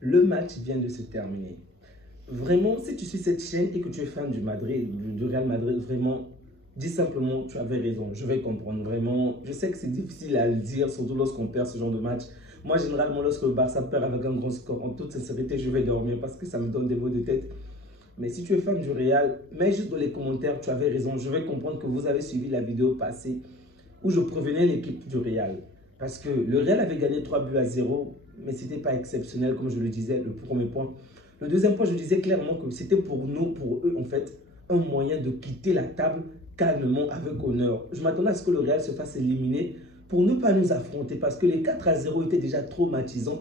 Le match vient de se terminer. Vraiment, si tu suis cette chaîne et que tu es fan du Madrid, du Real Madrid, vraiment, dis simplement, tu avais raison, je vais comprendre. Vraiment, je sais que c'est difficile à le dire, surtout lorsqu'on perd ce genre de match. Moi, généralement, lorsque le Barça perd avec un grand score, en toute sincérité, je vais dormir parce que ça me donne des maux de tête. Mais si tu es fan du Real, mets juste dans les commentaires, tu avais raison. Je vais comprendre que vous avez suivi la vidéo passée où je prévenais l'équipe du Real. Parce que le Real avait gagné 3 buts à 0, mais ce n'était pas exceptionnel, comme je le disais, le premier point. Le deuxième point, je disais clairement que c'était pour nous, pour eux, en fait, un moyen de quitter la table calmement, avec honneur. Je m'attendais à ce que le Real se fasse éliminer pour ne pas nous affronter, parce que les 4-0 étaient déjà traumatisants.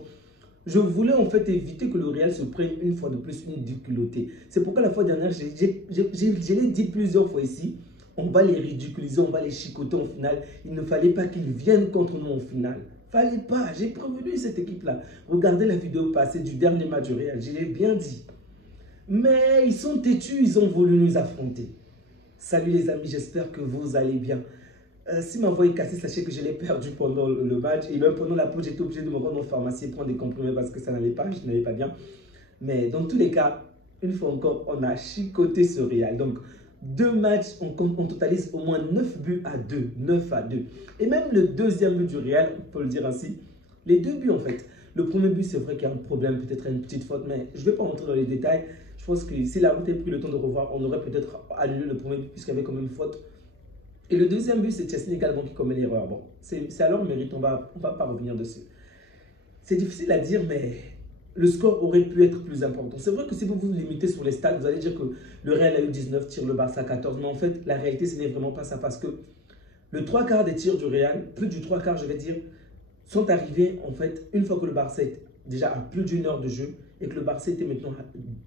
Je voulais en fait éviter que le Real se prenne une fois de plus une difficulté. C'est pourquoi la fois dernière, je l'ai dit plusieurs fois ici, on va les ridiculiser, on va les chicoter en finale. Il ne fallait pas qu'ils viennent contre nous en finale. Fallait pas, j'ai prévenu cette équipe-là. Regardez la vidéo passée du dernier match du Real, je l'ai bien dit. Mais ils sont têtus, ils ont voulu nous affronter. Salut les amis, j'espère que vous allez bien. Si ma voix est cassée, sachez que je l'ai perdu pendant le match. Et même pendant la pause, j'étais obligé de me rendre en pharmacie et prendre des comprimés parce que ça n'allait pas, je n'allais pas bien. Mais dans tous les cas, une fois encore, on a chicoté ce Real. Donc, deux matchs, on totalise au moins 9 buts à 2. 9 à 2. Et même le deuxième but du Real, on peut le dire ainsi, les deux buts en fait. Le premier but, c'est vrai qu'il y a un problème, peut-être une petite faute, mais je ne vais pas rentrer dans les détails. Je pense que si la route avait pris le temps de revoir, on aurait peut-être annulé le premier but puisqu'il y avait quand même une faute. Et le deuxième but, c'est Chesney également qui commet l'erreur. Bon, c'est à leur mérite, on va pas revenir dessus. C'est difficile à dire, mais le score aurait pu être plus important. C'est vrai que si vous vous limitez sur les stats, vous allez dire que le Real a eu 19 tirs, le Barça 14. Mais en fait, la réalité, ce n'est vraiment pas ça. Parce que le 3/4 des tirs du Real, plus du 3/4, je vais dire, sont arrivés en fait une fois que le Barça est déjà à plus d'une heure de jeu et que le Barça était maintenant à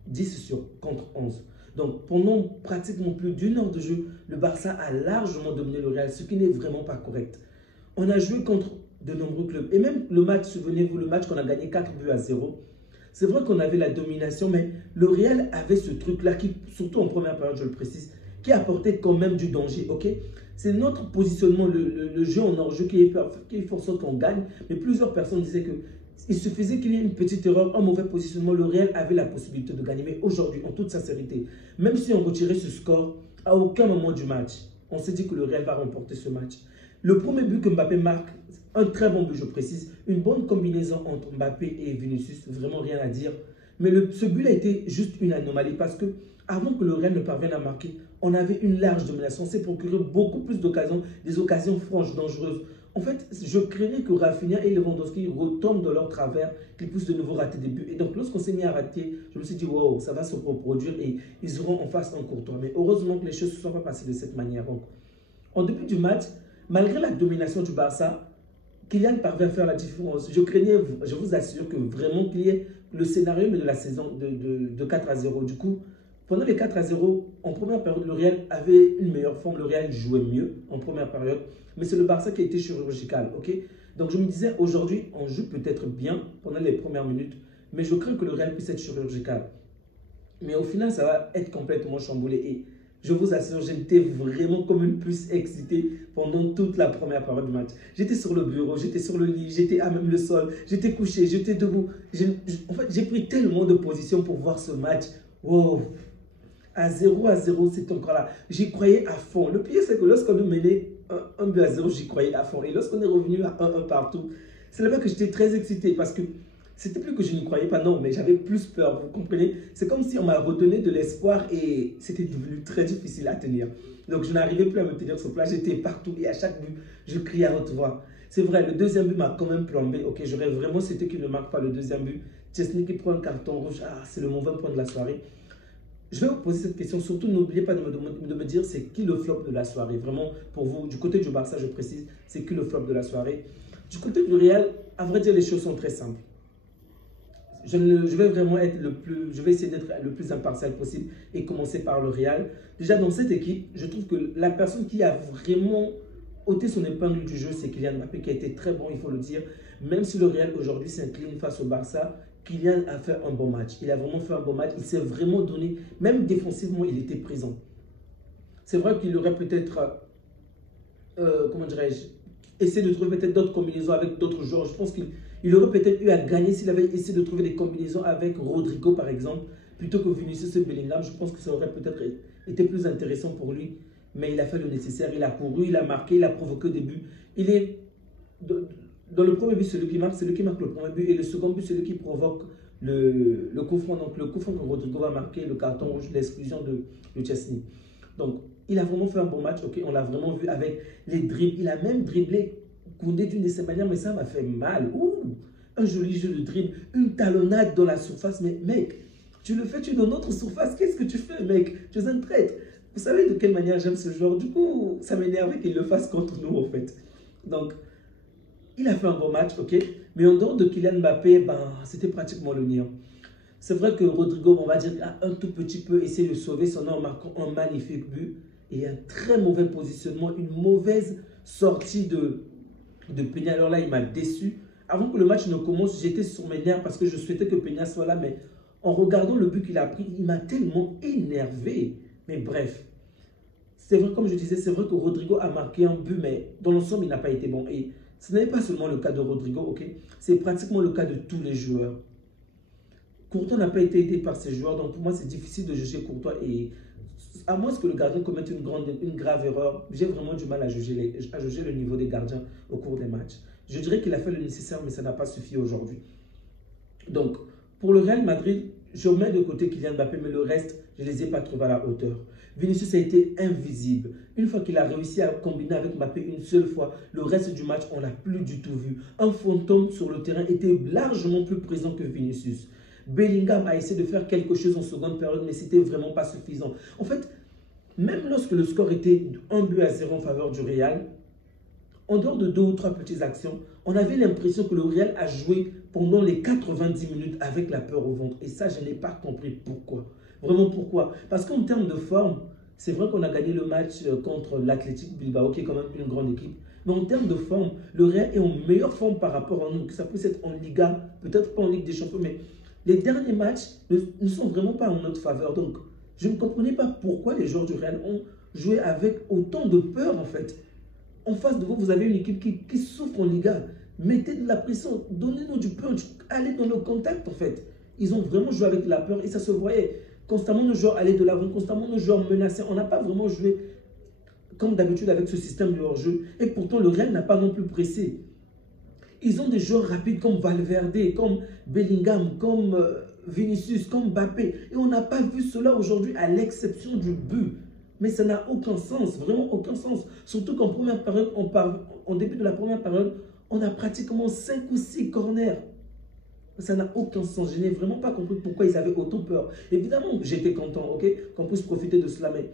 10 contre 11. Donc, pendant pratiquement plus d'une heure de jeu, le Barça a largement dominé le Real, ce qui n'est vraiment pas correct. On a joué contre de nombreux clubs. Et même le match, souvenez-vous, le match qu'on a gagné 4 buts à 0. C'est vrai qu'on avait la domination, mais le Real avait ce truc-là, qui, surtout en première période, je le précise, qui apportait quand même du danger. Ok, c'est notre positionnement, le jeu en hors-jeu qui fait en sorte qu'on gagne. Mais plusieurs personnes disaient que il suffisait qu'il y ait une petite erreur, un mauvais positionnement, le Real avait la possibilité de gagner. Mais aujourd'hui, en toute sincérité, même si on retirait ce score, à aucun moment du match, on s'est dit que le Real va remporter ce match. Le premier but que Mbappé marque, un très bon but, je précise, une bonne combinaison entre Mbappé et Vinicius, vraiment rien à dire. Mais ce but a été juste une anomalie parce que avant que le Real ne parvienne à marquer, on avait une large domination. On s'est procuré beaucoup plus d'occasions, des occasions franches, dangereuses. En fait, je craignais que Rafinha et Lewandowski retombent dans leur travers, qu'ils puissent de nouveau rater des buts. Et donc, lorsqu'on s'est mis à rater, je me suis dit, wow, ça va se reproduire et ils auront en face un Courtois. Mais heureusement que les choses ne se sont pas passées de cette manière. Donc, en début du match, malgré la domination du Barça, Kylian parvient à faire la différence. Je craignais, je vous assure, que vraiment qu'il y ait le scénario de la saison de 4-0. Du coup, pendant les 4-0, en première période, le Real avait une meilleure forme. Le Real jouait mieux en première période. Mais c'est le Barça qui a été chirurgical. Okay? Donc je me disais, aujourd'hui, on joue peut-être bien pendant les premières minutes. Mais je crains que le Real puisse être chirurgical. Mais au final, ça va être complètement chamboulé. Et je vous assure, j'étais vraiment comme une puce excitée pendant toute la première période du match. J'étais sur le bureau, j'étais sur le lit, j'étais à même le sol, j'étais couché, j'étais debout. En fait, j'ai pris tellement de positions pour voir ce match. Wow! À 0-0, c'est encore là. J'y croyais à fond. Le pire, c'est que lorsqu'on nous menait 1 but à 0, j'y croyais à fond. Et lorsqu'on est revenu à 1-1 partout, c'est là que j'étais très excité parce que c'était plus que je n'y croyais pas, non, mais j'avais plus peur, vous comprenez? C'est comme si on m'a redonné de l'espoir et c'était devenu très difficile à tenir. Donc je n'arrivais plus à me tenir sur place, j'étais partout et à chaque but, je criais à haute voix. C'est vrai, le deuxième but m'a quand même plombé. Ok, j'aurais vraiment souhaité qu'il ne marque pas le deuxième but. Chesney qui prend un carton rouge, ah, c'est le mauvais point de la soirée. Je vais vous poser cette question, surtout n'oubliez pas de me dire c'est qui le flop de la soirée. Vraiment, pour vous, du côté du Barça, je précise, c'est qui le flop de la soirée. Du côté du Real, à vrai dire, les choses sont très simples. Je vais vraiment être je vais essayer d'être le plus impartial possible et commencer par le Real. Déjà, dans cette équipe, je trouve que la personne qui a vraiment ôté son épingle du jeu, c'est Kylian Mbappé, qui a été très bon, il faut le dire. Même si le Real aujourd'hui s'incline face au Barça, Kylian a fait un bon match. Il a vraiment fait un bon match. Il s'est vraiment donné, même défensivement, il était présent. C'est vrai qu'il aurait peut-être, comment dirais-je, essayé de trouver peut-être d'autres combinaisons avec d'autres joueurs. Je pense qu'il Il aurait peut-être eu à gagner s'il avait essayé de trouver des combinaisons avec Rodrigo, par exemple, plutôt que Vinicius et Bellingham. Je pense que ça aurait peut-être été plus intéressant pour lui. Mais il a fait le nécessaire. Il a couru, il a marqué, il a provoqué au début. Il est... Dans le premier but, c'est lui qui marque le premier but. Et le second but, c'est lui qui provoque le coup franc. Donc, le coup franc que Rodrigo va marquer, le carton rouge, l'exclusion de Chesney. Donc, il a vraiment fait un bon match. Ok, on l'a vraiment vu avec les dribbles. Il a même dribblé Koundé d'une de ses manières, mais ça m'a fait mal. Ouh, un joli jeu de dribble, une talonnade dans la surface. Mais mec, tu le fais, tu es dans notre surface. Qu'est-ce que tu fais, mec? Tu es un traître. Vous savez de quelle manière j'aime ce joueur. Du coup, ça m'énervait qu'il le fasse contre nous, en fait. Donc, il a fait un bon match, ok. Mais en dehors de Kylian Mbappé, ben, c'était pratiquement le néant. C'est vrai que Rodrigo, on va dire, a un tout petit peu essayé de sauver son nom en marquant un magnifique but. Et un très mauvais positionnement, une mauvaise sortie de Peña. Alors là, il m'a déçu. Avant que le match ne commence, j'étais sur mes nerfs parce que je souhaitais que Peña soit là. Mais en regardant le but qu'il a pris, il m'a tellement énervé. Mais bref, c'est vrai, comme je disais, c'est vrai que Rodrigo a marqué un but, mais dans l'ensemble, il n'a pas été bon. Et ce n'est pas seulement le cas de Rodrigo, ok? C'est pratiquement le cas de tous les joueurs. Courtois n'a pas été aidé par ses joueurs, donc pour moi, c'est difficile de juger Courtois. Et à moins que le gardien commette une grave erreur, j'ai vraiment du mal à juger le niveau des gardiens au cours des matchs. Je dirais qu'il a fait le nécessaire, mais ça n'a pas suffi aujourd'hui. Donc, pour le Real Madrid, je mets de côté Kylian Mbappé, mais le reste, je ne les ai pas trouvés à la hauteur. Vinicius a été invisible. Une fois qu'il a réussi à combiner avec Mbappé une seule fois, le reste du match, on ne l'a plus du tout vu. Un fantôme sur le terrain était largement plus présent que Vinicius. Bellingham a essayé de faire quelque chose en seconde période, mais ce n'était vraiment pas suffisant. En fait, même lorsque le score était 1-0 en faveur du Real, en dehors de 2 ou 3 petites actions, on avait l'impression que le Real a joué pendant les 90 minutes avec la peur au ventre. Et ça, je n'ai pas compris pourquoi. Vraiment pourquoi? Parce qu'en termes de forme, c'est vrai qu'on a gagné le match contre l'Athletic Bilbao, qui est quand même une grande équipe. Mais en termes de forme, le Real est en meilleure forme par rapport à nous. Que ça puisse être en Liga, peut-être pas en Ligue des Champions, mais les derniers matchs ne sont vraiment pas en notre faveur. Donc, je ne comprenais pas pourquoi les joueurs du Real ont joué avec autant de peur, en fait. En face de vous, vous avez une équipe qui souffre en Liga. Mettez de la pression, donnez-nous du punch, allez dans le contact, en fait. Ils ont vraiment joué avec la peur et ça se voyait. Constamment, nos joueurs allaient de l'avant, constamment, nos joueurs menaçaient. On n'a pas vraiment joué comme d'habitude avec ce système de hors-jeu. Et pourtant, le Real n'a pas non plus pressé. Ils ont des joueurs rapides comme Valverde, comme Bellingham, comme Vinicius, comme Mbappé. Et on n'a pas vu cela aujourd'hui à l'exception du but. Mais ça n'a aucun sens, vraiment aucun sens. Surtout qu'en première période, en début de la première période, on a pratiquement 5 ou 6 corners. Ça n'a aucun sens. Je n'ai vraiment pas compris pourquoi ils avaient autant peur. Évidemment, j'étais content, ok, qu'on puisse profiter de cela. Mais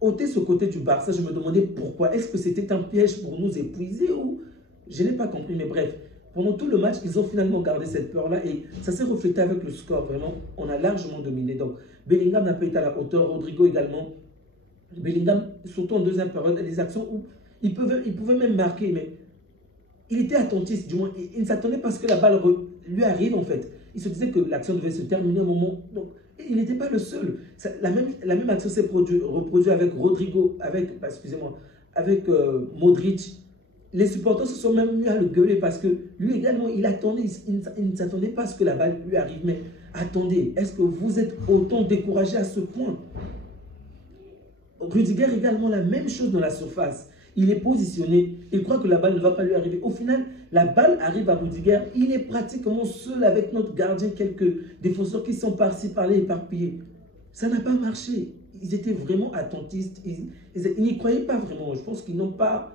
ôter ce côté du Barça, je me demandais pourquoi. Est-ce que c'était un piège pour nous épuiser ou... Je n'ai pas compris, mais bref. Pendant tout le match, ils ont finalement gardé cette peur-là et ça s'est reflété avec le score. Vraiment, on a largement dominé. Donc, Bellingham n'a pas été à la hauteur, Rodrigo également. Bellingham, surtout en deuxième période, des actions où il pouvait même marquer, mais il était attentif, du moins, il ne s'attendait pas à ce que la balle lui arrive en fait. Il se disait que l'action devait se terminer au moment. Donc, il n'était pas le seul. La même action s'est reproduite avec Rodrigo, avec Modric. Les supporters se sont même mis à le gueuler parce que lui également, il attendait, il ne s'attendait pas à ce que la balle lui arrive. Mais attendez, est-ce que vous êtes autant découragé à ce point? Rudiger également la même chose dans la surface. Il est positionné, il croit que la balle ne va pas lui arriver. Au final, la balle arrive à Rudiger. Il est pratiquement seul avec notre gardien, quelques défenseurs qui sont par-ci, par-là, éparpillés. Ça n'a pas marché. Ils étaient vraiment attentistes. Ils n'y croyaient pas vraiment. Je pense qu'ils n'ont pas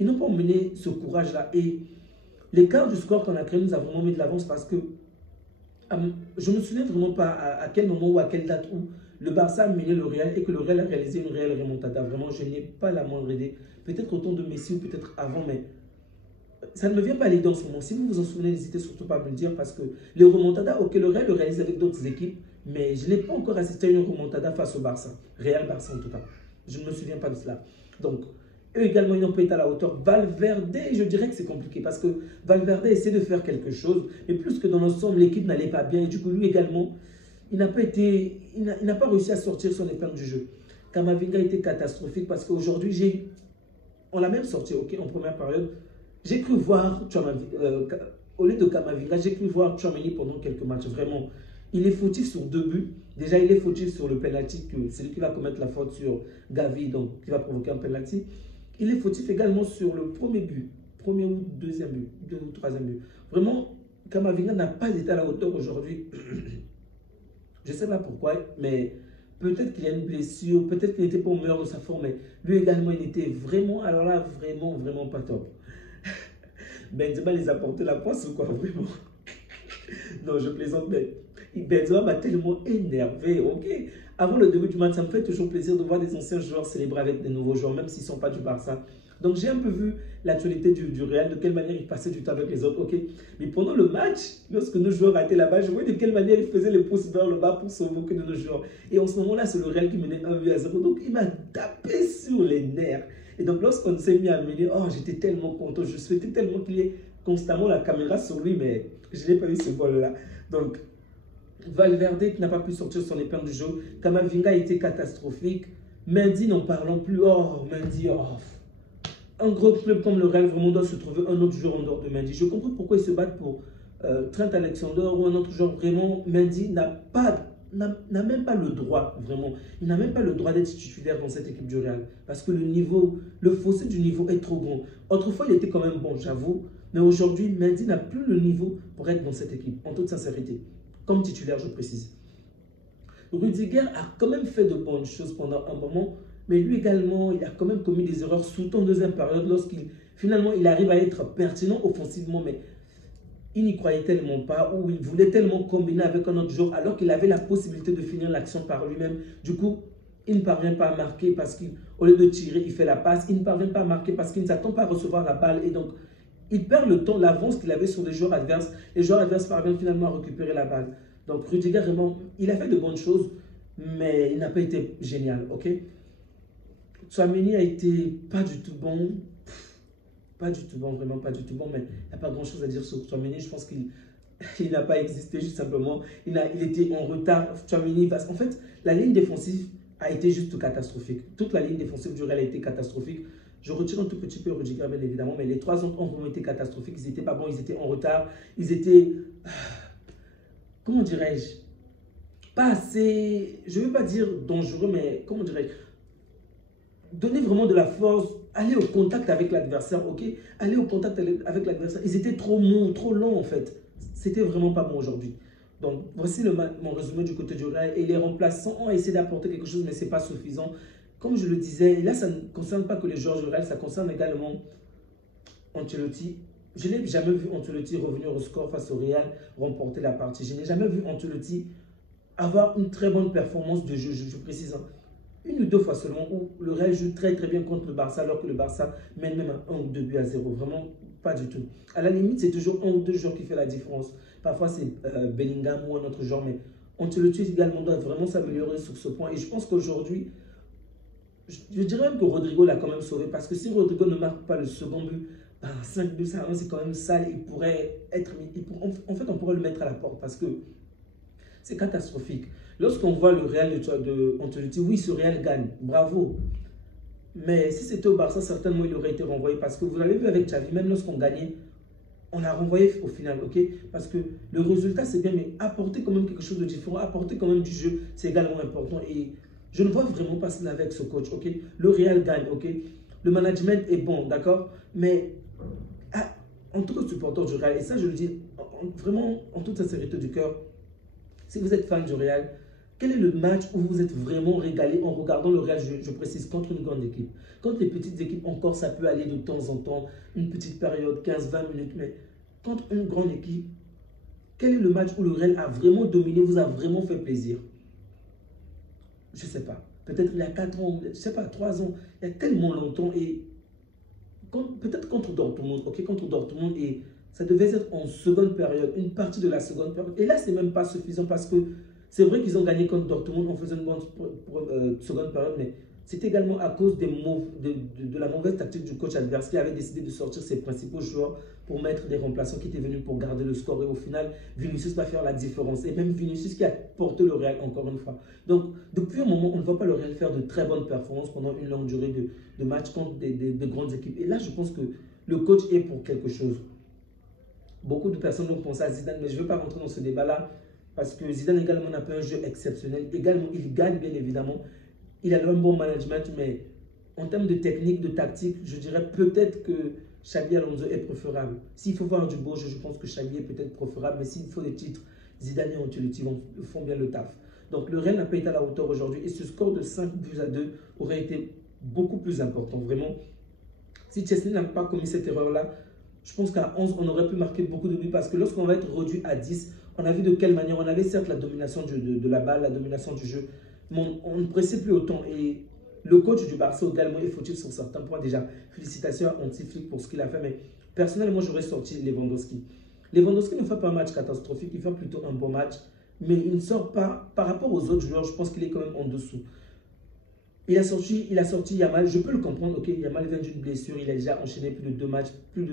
mené ce courage-là. Et l'écart du score qu'on a créé nous a vraiment mis de l'avance parce que je ne me souviens vraiment pas à quel moment ou à quelle date où le Barça a mené le Real et que le Real a réalisé une réelle remontada. Vraiment, je n'ai pas la moindre idée. Peut-être au temps de Messi ou peut-être avant, mais ça ne me vient pas à l'idée en ce moment. Si vous vous en souvenez, n'hésitez surtout pas à me le dire parce que les remontadas, ok, le Real le réalise avec d'autres équipes, mais je n'ai pas encore assisté à une remontada face au Barça. Real Barça en tout cas. Je ne me souviens pas de cela. Donc, eux également, ils n'ont pas été à la hauteur. Valverde, je dirais que c'est compliqué parce que Valverde essaie de faire quelque chose, mais plus que dans l'ensemble, l'équipe n'allait pas bien. Et du coup, lui également, il n'a pas réussi à sortir son épingle du jeu. Camavinga a été catastrophique parce qu'aujourd'hui, on l'a même sorti, ok, en première période. J'ai cru voir au lieu de Camavinga, j'ai pu voir Tchouaméni pendant quelques matchs. Vraiment, il est fautif sur 2 buts. Déjà, il est fautif sur le penalty, c'est lui qui va commettre la faute sur Gavi, donc qui va provoquer un penalty. Il est fautif également sur le premier but, premier ou deuxième but, deux ou troisième but. Vraiment, Camavinga n'a pas été à la hauteur aujourd'hui. Je ne sais pas pourquoi, mais peut-être qu'il y a une blessure, peut-être qu'il n'était pas au meilleur de sa forme, mais lui également, il était vraiment, alors là, vraiment, vraiment pas top. Benzema les a porté la poisse ou quoi, vraiment? Non, je plaisante, mais Benzema m'a tellement énervé, ok? Avant le début du match, ça me fait toujours plaisir de voir des anciens joueurs célébrer avec des nouveaux joueurs, même s'ils ne sont pas du Barça. Donc j'ai un peu vu l'actualité du Real, de quelle manière ils passaient du temps avec les autres, ok? Mais pendant le match, lorsque nos joueurs étaient là-bas, je voyais de quelle manière ils faisaient les pouces vers le bas pour sauver aucun de nos joueurs. Et en ce moment-là, c'est le Real qui menait 1-0. Donc il m'a tapé sur les nerfs. Et donc lorsqu'on s'est mis à mener, oh, j'étais tellement content, je souhaitais tellement qu'il y ait constamment la caméra sur lui, mais je n'ai pas eu ce vol-là. Donc, Valverde qui n'a pas pu sortir son épingle du jeu. Camavinga a été catastrophique. Mendy, n'en parlons plus. Oh, Mendy, oh. Un gros club comme le Real vraiment doit se trouver un autre joueur en dehors de Mendy. Je comprends pourquoi ils se battent pour Trent Alexander ou un autre joueur. Vraiment, Mendy n'a même pas le droit, vraiment. Il n'a même pas le droit d'être titulaire dans cette équipe du Real. Parce que le niveau, le fossé du niveau est trop grand. Autrefois, il était quand même bon, j'avoue. Mais aujourd'hui, Mendy n'a plus le niveau pour être dans cette équipe, en toute sincérité. Comme titulaire, je précise. Rudiger a quand même fait de bonnes choses pendant un moment, mais lui également, il a quand même commis des erreurs, surtout en deuxième période, lorsqu'il finalement il arrive à être pertinent offensivement, mais il n'y croyait tellement pas, ou il voulait tellement combiner avec un autre joueur, alors qu'il avait la possibilité de finir l'action par lui-même. Du coup, il ne parvient pas à marquer parce qu'au lieu de tirer, il fait la passe. Il ne parvient pas à marquer parce qu'il ne s'attend pas à recevoir la balle, et donc il perd le temps, l'avance qu'il avait sur les joueurs adverses. Les joueurs adverses parviennent finalement à récupérer la balle. Donc Rudiger, vraiment, il a fait de bonnes choses, mais il n'a pas été génial, ok? Tchouaméni a été pas du tout bon. Pas du tout bon, vraiment pas du tout bon, mais il n'y a pas grand-chose à dire sur Tchouaméni. Je pense qu'il n'a pas existé, juste simplement. Il était en retard. Tchouaméni, en fait, la ligne défensive a été juste catastrophique. Toute la ligne défensive du Real a été catastrophique. Je retire un tout petit peu Rudiger, bien évidemment, mais les 3 autres ont vraiment été catastrophiques. Ils n'étaient pas bons, ils étaient en retard. Ils étaient, comment dirais-je, pas assez, je ne veux pas dire dangereux, mais comment dirais-je, donner vraiment de la force, aller au contact avec l'adversaire, ok? Aller au contact avec l'adversaire. Ils étaient trop mous, trop lents en fait. C'était vraiment pas bon aujourd'hui. Donc voici mon résumé du côté du Real. Et les remplaçants ont essayé d'apporter quelque chose, mais ce n'est pas suffisant. Comme je le disais, là ça ne concerne pas que les joueurs du Real, ça concerne également Ancelotti. Je n'ai jamais vu Ancelotti revenir au score face au Real, remporter la partie. Je n'ai jamais vu Ancelotti avoir une très bonne performance de jeu, je précise. Une ou 2 fois seulement où le Real joue très très bien contre le Barça, alors que le Barça mène même 1 ou 2 buts à 0. Vraiment, pas du tout. À la limite, c'est toujours 1 ou 2 joueurs qui fait la différence. Parfois, c'est Bellingham ou un autre joueur, mais Ancelotti également doit vraiment s'améliorer sur ce point. Et je pense qu'aujourd'hui, je dirais même que Rodrigo l'a quand même sauvé, parce que si Rodrigo ne marque pas le second but, 5 buts à 1, c'est quand même sale. Il pourrait être mis, en fait, on pourrait le mettre à la porte parce que c'est catastrophique. Lorsqu'on voit le Real de Ancelotti, oui, ce Real gagne, bravo. Mais si c'était au Barça, certainement il aurait été renvoyé. Parce que vous l'avez vu avec Xavi, même lorsqu'on gagnait, on l'a renvoyé au final, ok? Parce que le résultat c'est bien, mais apporter quand même quelque chose de différent, apporter quand même du jeu, c'est également important. Et je ne vois vraiment pas cela avec ce coach, ok? Le Real gagne, ok? Le management est bon, d'accord? Mais en tant que supporter du Real, et ça je le dis vraiment en toute sincérité du cœur, si vous êtes fan du Real, quel est le match où vous êtes vraiment régalé en regardant le Real, je précise, contre une grande équipe? Contre les petites équipes, encore ça peut aller de temps en temps, une petite période, 15-20 minutes, mais contre une grande équipe, quel est le match où le Real a vraiment dominé, vous a vraiment fait plaisir? Je ne sais pas. Peut-être il y a 4 ans, je ne sais pas, 3 ans, il y a tellement longtemps, et peut-être contre Dortmund, ok, contre Dortmund, et ça devait être en seconde période, une partie de la seconde période. Et là, ce n'est même pas suffisant parce que c'est vrai qu'ils ont gagné contre Dortmund en faisant une bonne seconde période, mais c'est également à cause de la mauvaise tactique du coach adverse qui avait décidé de sortir ses principaux joueurs pour mettre des remplaçants qui étaient venus pour garder le score. Et au final, Vinicius va faire la différence. Et même Vinicius qui a porté le Real encore une fois. Donc, depuis un moment, on ne voit pas le Real faire de très bonnes performances pendant une longue durée de match contre de grandes équipes. Et là, je pense que le coach est pour quelque chose. Beaucoup de personnes vont penser à Zidane, mais je ne veux pas rentrer dans ce débat-là parce que Zidane également n'a pas un jeu exceptionnel. Également, il gagne bien évidemment. Il a un bon management, mais en termes de technique, de tactique, je dirais peut-être que Xabi Alonso est préférable. S'il faut voir du beau jeu, je pense que Xabi est peut-être préférable, mais s'il faut des titres, Zidane et Ancelotti font bien le taf. Donc le Real n'a pas été à la hauteur aujourd'hui et ce score de 5-2 aurait été beaucoup plus important. Vraiment, si Chesney n'a pas commis cette erreur-là, je pense qu'à 11, on aurait pu marquer beaucoup de buts parce que lorsqu'on va être réduit à 10, on a vu de quelle manière on avait certes la domination de la balle, la domination du jeu, mais on ne pressait plus autant. Et le coach du Barça également est fautif sur certains points. Déjà, félicitations à Hansi pour ce qu'il a fait, mais personnellement, j'aurais sorti Lewandowski. Lewandowski ne fait pas un match catastrophique, il fait plutôt un bon match, mais il ne sort pas, par rapport aux autres joueurs, je pense qu'il est quand même en dessous. Il a sorti Yamal, je peux le comprendre, ok, Yamal vient d'une blessure, il a déjà enchaîné plus de 2 matchs, plus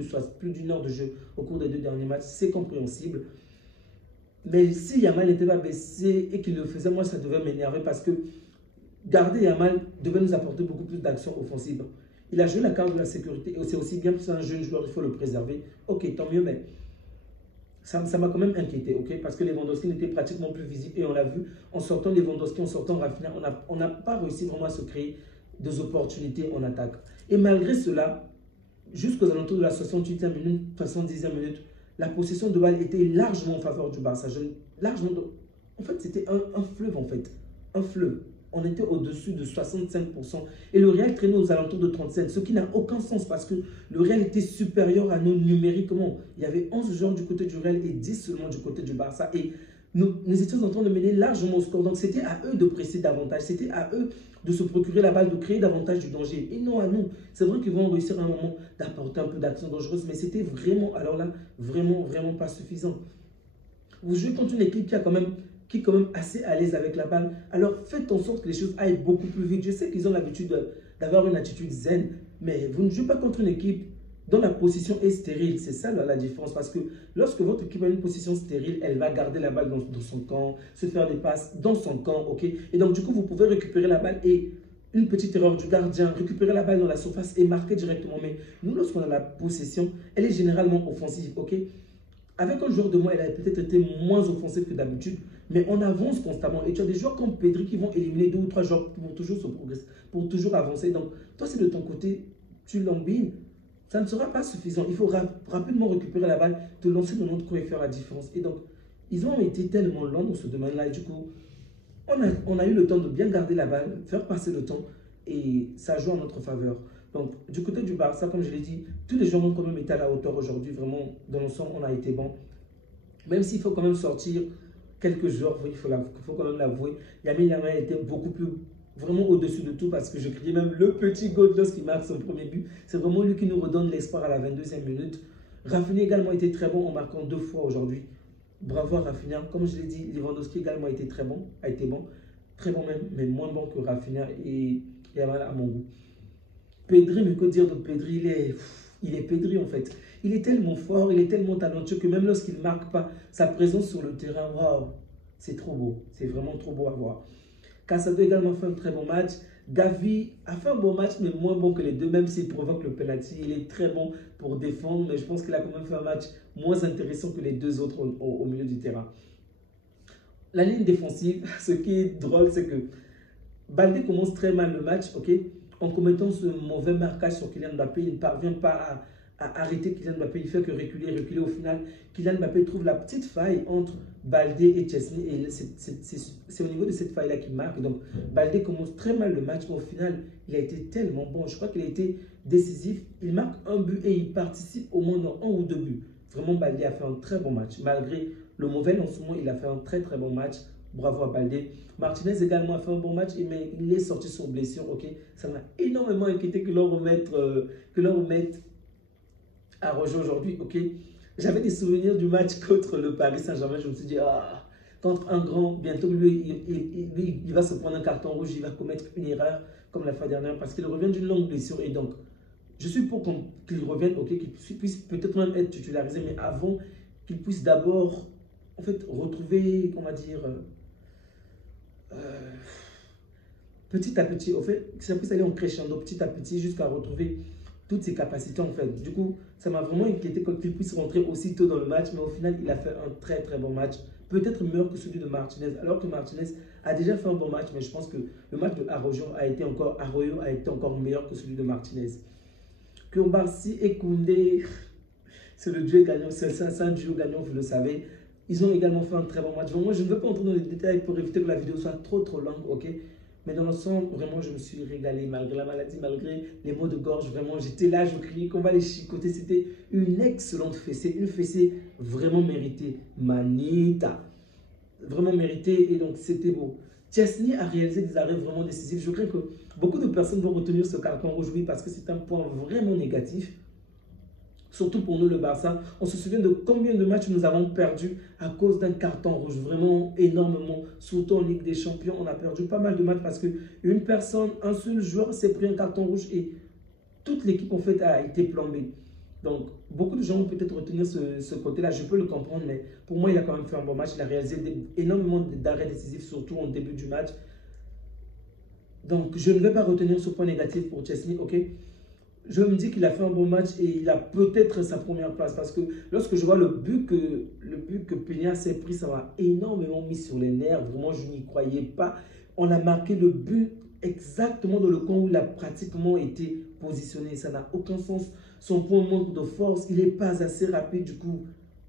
d'une heure de jeu au cours des 2 derniers matchs, c'est compréhensible. Mais si Yamal n'était pas blessé et qu'il le faisait, moi ça devait m'énerver parce que garder Yamal devait nous apporter beaucoup plus d'actions offensives. Il a joué la carte de la sécurité et c'est aussi bien que c'est un jeune joueur, il faut le préserver. Ok, tant mieux, mais ça m'a quand même inquiété, ok? Parce que Lewandowski n'était pratiquement plus visible et on l'a vu en sortant Lewandowski, en sortant Rafinha, on n'a pas réussi vraiment à se créer des opportunités en attaque. Et malgré cela, jusqu'aux alentours de la 68e minute, 70e minute, la possession de balle était largement en faveur du Barça. En fait, c'était un fleuve, en fait. Un fleuve. On était au-dessus de 65%. Et le Real traînait aux alentours de 37%, ce qui n'a aucun sens parce que le Real était supérieur à nous numériquement. Il y avait 11 joueurs du côté du Real et 10 seulement du côté du Barça. Et nous étions en train de mener largement au score. Donc c'était à eux de presser davantage. C'était à eux de se procurer la balle, de créer davantage du danger. Et non à nous. C'est vrai qu'ils vont réussir à un moment d'apporter un peu d'action dangereuse, mais c'était vraiment, alors là, vraiment pas suffisant. Vous jouez contre une équipe qui est quand même assez à l'aise avec la balle. Alors faites en sorte que les choses aillent beaucoup plus vite. Je sais qu'ils ont l'habitude d'avoir une attitude zen, mais vous ne jouez pas contre une équipe dont la position est stérile. C'est ça la différence. Parce que lorsque votre équipe a une position stérile, elle va garder la balle dans son camp, se faire des passes dans son camp. Ok. Et donc du coup, vous pouvez récupérer la balle et une petite erreur du gardien, récupérer la balle dans la surface et marquer directement. Mais nous, lorsqu'on a la possession, elle est généralement offensive. Ok. Avec un joueur de moins, elle a peut-être été moins offensive que d'habitude, mais on avance constamment. Et tu as des joueurs comme Pedri qui vont éliminer 2 ou 3 joueurs pour toujours se progresser, pour toujours avancer. Donc, toi, si de ton côté, tu l'embines, ça ne sera pas suffisant. Il faut rapidement récupérer la balle, te lancer dans notre coin et faire la différence. Et donc, ils ont été tellement lents dans ce domaine-là. Et du coup, on a eu le temps de bien garder la balle, faire passer le temps, et ça joue en notre faveur. Donc, du côté du Barça, comme je l'ai dit, tous les joueurs ont quand même été à la hauteur aujourd'hui. Vraiment, dans l'ensemble, on a été bon. Même s'il faut quand même sortir quelques joueurs, il faut quand même l'avouer. Lamine Yamal était beaucoup plus, vraiment au-dessus de tout parce que je criais même le petit goal lorsqu'il marque son premier but. C'est vraiment lui qui nous redonne l'espoir à la 22e minute. Rafinha également été très bon en marquant 2 fois aujourd'hui. Bravo à Rafinha. Comme je l'ai dit, Lewandowski également a été très bon. Très bon même, mais moins bon que Rafinha et Yamal à mon goût. Pedri, mais que dire de Pedri, il est Pedri en fait. Il est tellement fort, il est tellement talentueux que même lorsqu'il ne marque pas, sa présence sur le terrain, waouh, c'est trop beau. C'est vraiment trop beau à voir. Casado également fait un très bon match. Gavi a fait un bon match, mais moins bon que les deux, même s'il provoque le penalty. Il est très bon pour défendre, mais je pense qu'il a quand même fait un match moins intéressant que les deux autres au milieu du terrain. La ligne défensive, ce qui est drôle, c'est que Baldé commence très mal le match, ok, en commettant ce mauvais marquage sur Kylian Mbappé. Il ne parvient pas à arrêter Kylian Mbappé. Il fait que reculer. Au final, Kylian Mbappé trouve la petite faille entre Baldé et Chesney. Et c'est au niveau de cette faille-là qu'il marque. Donc, Baldé commence très mal le match. Mais au final, il a été tellement bon. Je crois qu'il a été décisif. Il marque un but et il participe au moins dans 1 ou 2 buts. Vraiment, Baldé a fait un très bon match. Malgré le mauvais lancement, il a fait un très bon match. Bravo à Baldé. Martinez également a fait un bon match, mais il est sorti sur blessure. Ok, ça m'a énormément inquiété que l'on remette à rejouer aujourd'hui. Ok, j'avais des souvenirs du match contre le Paris Saint-Germain. Je me suis dit, contre un grand, bientôt lui, il va se prendre un carton rouge, il va commettre une erreur comme la fois dernière parce qu'il revient d'une longue blessure. Et donc, je suis pour qu'il revienne, ok, qu'il puisse peut-être même être titularisé, mais avant qu'il puisse d'abord, en fait, retrouver, comment dire, petit à petit, au fait, ça puisse aller en crescendo petit à petit jusqu'à retrouver toutes ses capacités en fait. Du coup, ça m'a vraiment inquiété qu'il puisse rentrer aussi tôt dans le match, mais au final, il a fait un très très bon match. Peut-être meilleur que celui de Martinez, alors que Martinez a déjà fait un bon match, mais je pense que le match de Arroyo a été encore meilleur que celui de Martinez. Koulibaly et Koundé, c'est le duo gagnant, c'est un duo gagnant, vous le savez. Ils ont également fait un très bon match. Moi, je ne veux pas entrer dans les détails pour éviter que la vidéo soit trop longue, ok? Mais dans l'ensemble, vraiment, je me suis régalé malgré la maladie, malgré les maux de gorge. Vraiment, j'étais là, je criais qu'on va les chicoter. C'était une excellente fessée, une fessée vraiment méritée. Manita, vraiment méritée et donc c'était beau. Chesney a réalisé des arrêts vraiment décisifs. Je crains que beaucoup de personnes vont retenir ce carton rouge, oui, parce que c'est un point vraiment négatif. Surtout pour nous, le Barça. On se souvient de combien de matchs nous avons perdu à cause d'un carton rouge. Vraiment énormément. Surtout en Ligue des Champions, on a perdu pas mal de matchs parce qu'une personne, un seul joueur s'est pris un carton rouge et toute l'équipe en fait a été plombée. Donc, beaucoup de gens vont peut-être retenir ce côté-là. Je peux le comprendre, mais pour moi, il a quand même fait un bon match. Il a réalisé énormément d'arrêts décisifs, surtout en début du match. Donc, je ne vais pas retenir ce point négatif pour Chesney, ok? Je me dis qu'il a fait un bon match et il a peut-être sa première place parce que lorsque je vois le but que Peña s'est pris, ça m'a énormément mis sur les nerfs. Vraiment, je n'y croyais pas. On a marqué le but exactement dans le coin où il a pratiquement été positionné. Ça n'a aucun sens. Son point manque de force, il n'est pas assez rapide. Du coup,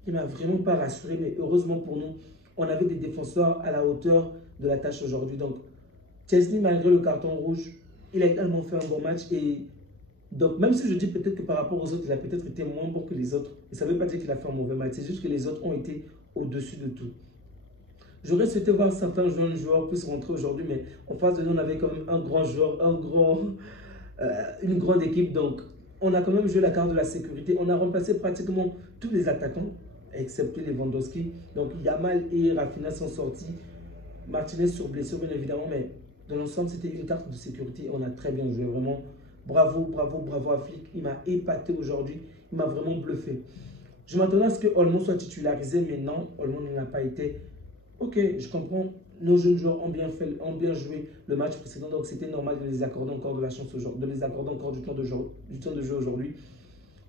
il ne m'a vraiment pas rassuré. Mais heureusement pour nous, on avait des défenseurs à la hauteur de la tâche aujourd'hui. Donc, Chesney, malgré le carton rouge, il a également fait un bon match et donc, même si je dis peut-être que par rapport aux autres, il a peut-être été moins bon que les autres, et ça ne veut pas dire qu'il a fait un mauvais match, c'est juste que les autres ont été au-dessus de tout. J'aurais souhaité voir certains jeunes joueurs plus rentrer aujourd'hui, mais en face de nous, on avait quand même un grand joueur, une grande équipe. Donc, on a quand même joué la carte de la sécurité. On a remplacé pratiquement tous les attaquants, excepté Lewandowski. Donc, Yamal et Rafinha sont sortis. Martinez sur blessure, bien évidemment, mais dans l'ensemble, c'était une carte de sécurité. On a très bien joué, vraiment. Bravo, bravo, bravo à Flick. Il m'a épaté aujourd'hui. Il m'a vraiment bluffé. Je m'attendais à ce que Olmo soit titularisé, mais non, Olmo ne l'a pas été. Ok, je comprends. Nos jeunes joueurs ont bien joué le match précédent, donc c'était normal de les accorder encore de la chance aujourd'hui, de les accorder encore du temps de jeu aujourd'hui.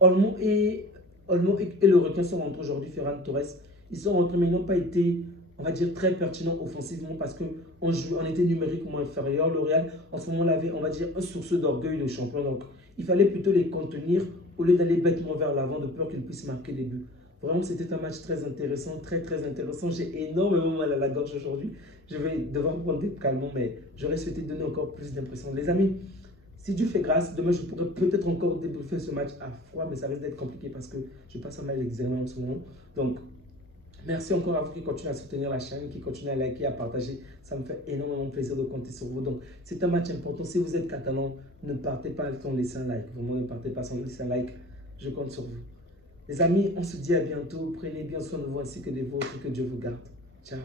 Olmo et le requin sont rentrés aujourd'hui, Ferran Torres. Ils sont rentrés, mais ils n'ont pas été, on va dire, très pertinents offensivement parce qu'on était numériquement inférieur. Le Real, en ce moment, avait, on va dire, un source d'orgueil de champion. Donc, il fallait plutôt les contenir au lieu d'aller bêtement vers l'avant de peur qu'ils puissent marquer des buts. Vraiment, c'était un match très intéressant, très intéressant. J'ai énormément mal à la gorge aujourd'hui. Je vais devoir me prendre des calmants, mais j'aurais souhaité donner encore plus d'impression. Les amis, si Dieu fait grâce, demain, je pourrais peut-être encore débriefer ce match à froid, mais ça risque d'être compliqué parce que je passe un mal l'examen en ce moment. Donc, merci encore à vous qui continuez à soutenir la chaîne, qui continuez à liker, à partager. Ça me fait énormément plaisir de compter sur vous. Donc, c'est un match important. Si vous êtes catalan, ne partez pas sans laisser un like. Vraiment, ne partez pas sans laisser un like. Je compte sur vous. Les amis, on se dit à bientôt. Prenez bien soin de vous ainsi que des vôtres. Que Dieu vous garde. Ciao.